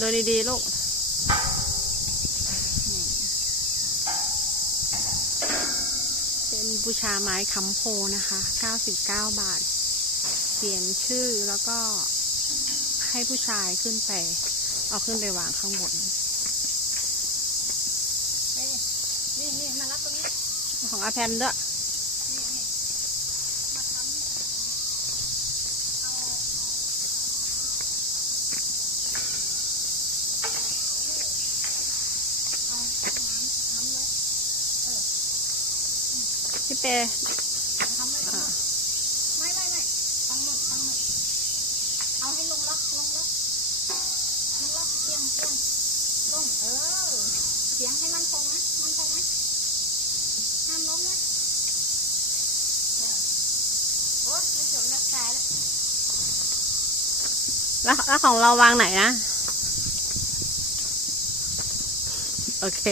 เดินดีๆลูกนี่เป็นบูชาไม้คำโพนะคะ 99 บาท เขียนชื่อแล้วก็ให้ผู้ชายขึ้นไป เอาขึ้นไปวางข้างบนนี่นี่มารับตรงนี้ ของอาแพนด้วย นี่นี่มาทำนี่เอาเอาน้ำทำเลย พี่เปทำเลยอ่าไม่ไม่ไม่ฟังหนุนฟังหนุนเอาให้ลงล็อกลงล็อกลงล็อกเอียงเอียงลงเออ เสียงให้มันคงนะมันคงไหมห้ามล้มนะเออโอ้ยไม่จบนักตายแล้วแล้วแล้วของเราวางไหนนะ โอเค